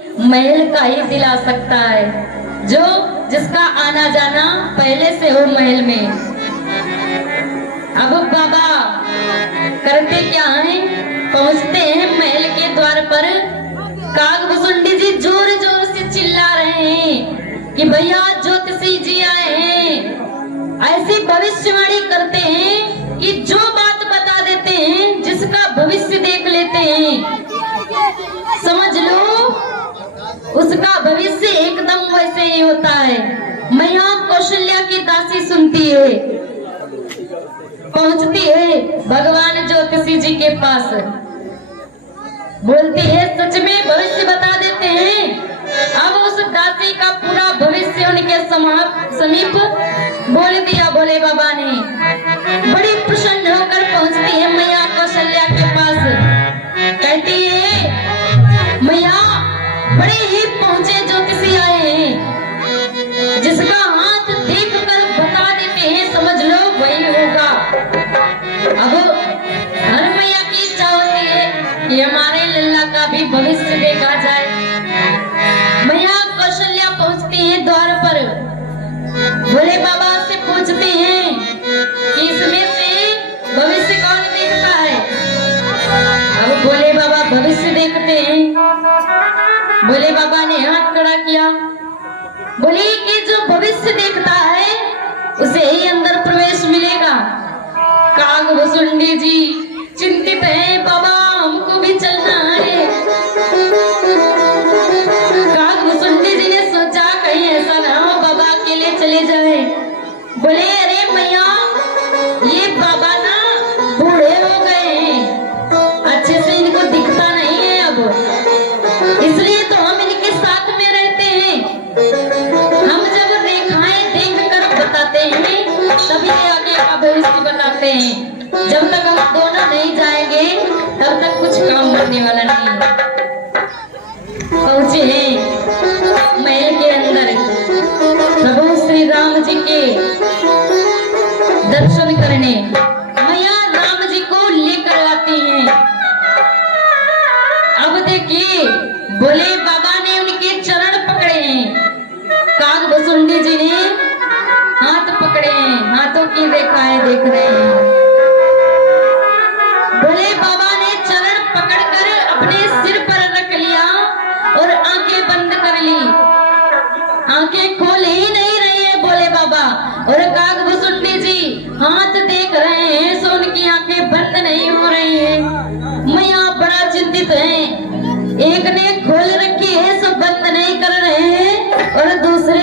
महल का ही दिला सकता है, जो जिसका आना जाना पहले से हो महल में। अब बाबा करते क्या हैं, पहुंचते हैं महल के द्वार पर। कागभूषुंडी जी जोर जोर से चिल्ला रहे हैं कि भैया ज्योतिषी जी आए हैं। ऐसी भविष्यवाणी करते हैं कि जो बात बता देते हैं, जिसका भविष्य देख लेते हैं, समझ लो उसका भविष्य एकदम वैसे ही होता है। मैया कौशल्या की दासी सुनती है, पहुंचती है भगवान ज्योतिषी जी के पास, बोलती है सच में भविष्य बता देते हैं। अब उस दासी का पूरा भविष्य उनके समीप बोल दिया भोले बाबा ने। बड़ी प्रसन्न होकर पहुंचती है मैया कौशल्या के पास, कहती है मैया बड़े ही पहुंचे ज्योतिषी आए हैं, जिसका हाथ देख कर बता देते हैं, समझ लो वही होगा। अब हर मैया की इच्छा होती है कि हमारे लल्ला का भी भविष्य देखा जाए। मैया कौशल्या पहुंचती है द्वार पर, भोले बाबा से पूछती हैं कि इसमें से भविष्य कौन देखता है। अब भोले बाबा भविष्य देखते हैं। भोले बाबा ने हाथ खड़ा किया, बोले कि जो भविष्य देखता है उसे ही अंदर प्रवेश मिलेगा। कागभूषुंडी जी चिंतित है, बाबा हमको भी चलना है। कागभूषुंडी जी ने सोचा कहीं ऐसा ना हो बाबा अकेले चले जाए। बोले अरे मैया ये बाबा ना बूढ़े हो गए हैं, अच्छे से इनको दिखता नहीं है अब, इसलिए तो हम इनके साथ में रहते हैं। हम जब रेखाएं देख कर बताते हैं तभी आगे का भविष्य बताते हैं। जब तक हम दोनों नहीं जाएंगे तब तक कुछ काम बनने वाला नहीं। पहुंचे हैं महल के अंदर, प्रभु श्री राम जी के दर्शन करने मैया राम जी को लेकर आती हैं। अब देखिए भोले बाबा ने उनके चरण पकड़े हैं, कागभूषुंडी जी ने हाथ पकड़े हैं, हाथों की रेखाएं देख रहे हैं। भोले बाबा ने चरण पकड़कर अपने सिर पर रख लिया और आंखें बंद कर ली। आंखें खोल ही नहीं रही है भोले बाबा, और कागभूषुंडी जी हाथ देख रहे हैं सो उनकी आंखें बंद नहीं हो रही है। मैया बड़ा चिंतित है, एक ने खोल रखी है सो बंद नहीं कर रहे हैं, और दूसरे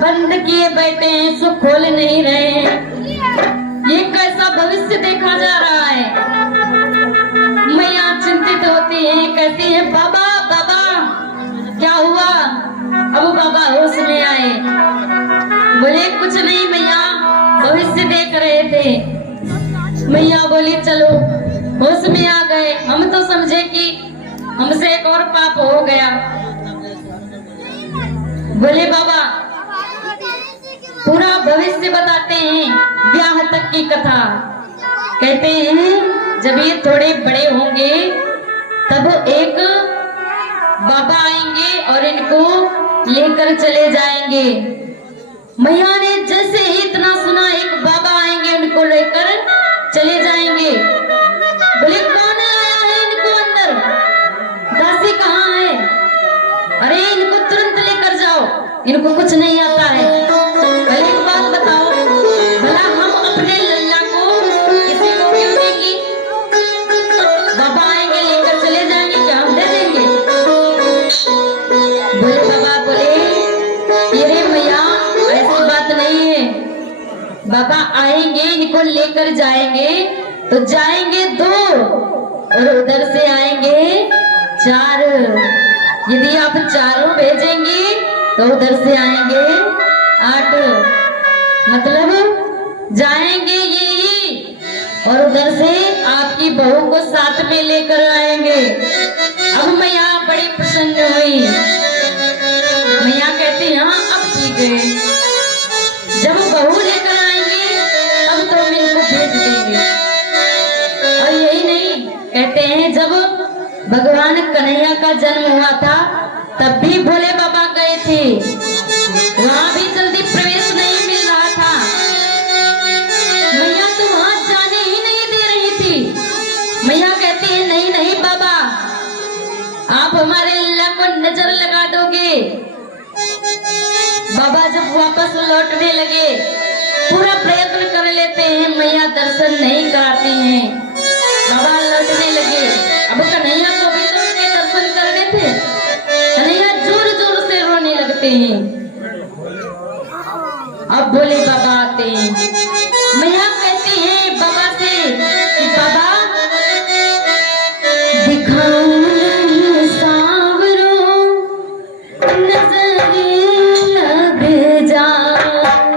बंद किए बैठे हैं सो खोल नहीं रहे हैं। ये कैसा भविष्य देखा जा रहा है। मैया चिंतित होती है, कहती है बाबा बाबा क्या हुआ। अब बाबा होश में आए, बोले कुछ नहीं मैया भविष्य देख रहे थे। मैया बोली चलो, होश में आ गए। हम तो समझे कि हमसे एक और पाप हो गया। बोले बाबा पूरा भविष्य बताते हैं, ब्याह तक की कथा। कहते हैं जब ये थोड़े बड़े होंगे तब एक बाबा आएंगे और इनको लेकर चले जाएंगे। मैया ने जैसे ही इतना सुना एक बाबा आएंगे उनको लेकर चले जाएंगे। बोले कौन आया है इनको अंदर, दासी कहाँ है। अरे इनको तुरंत लेकर जाओ, इनको कुछ नहीं आता है। पहले एक बात बताओ, भला हम अपने लल्ला को किसी को क्यों देंगे। बाबा आएंगे लेकर चले जाएंगे, क्या हम दे देंगे। बोले बाबा बोले ये मैया ऐसी बात नहीं है। बाबा आएंगे इनको लेकर जाएंगे तो जाएंगे 2 और उधर से आएंगे 4। यदि आप चारों भेजेंगे तो उधर से आएंगे 8, मतलब जाएंगे यही और उधर से आपकी बहू को साथ में लेकर आएंगे। अब मैया बड़ी प्रसन्न हुई। मैया कहती हाँ अब ठीक है, जब बहू लेकर आएंगे तब तो हम इनको भेज देंगे। और यही नहीं, कहते हैं जब भगवान कन्हैया का जन्म हुआ था लौटने लगे, पूरा प्रयत्न कर लेते हैं, मैया दर्शन नहीं कराती हैं। बाबा लौटने लगे, अब कन्हैया को भी तो उनके दर्शन करने थे। कन्हैया जोर जोर से रोने लगते हैं। अब भोले बाबा आते हैं,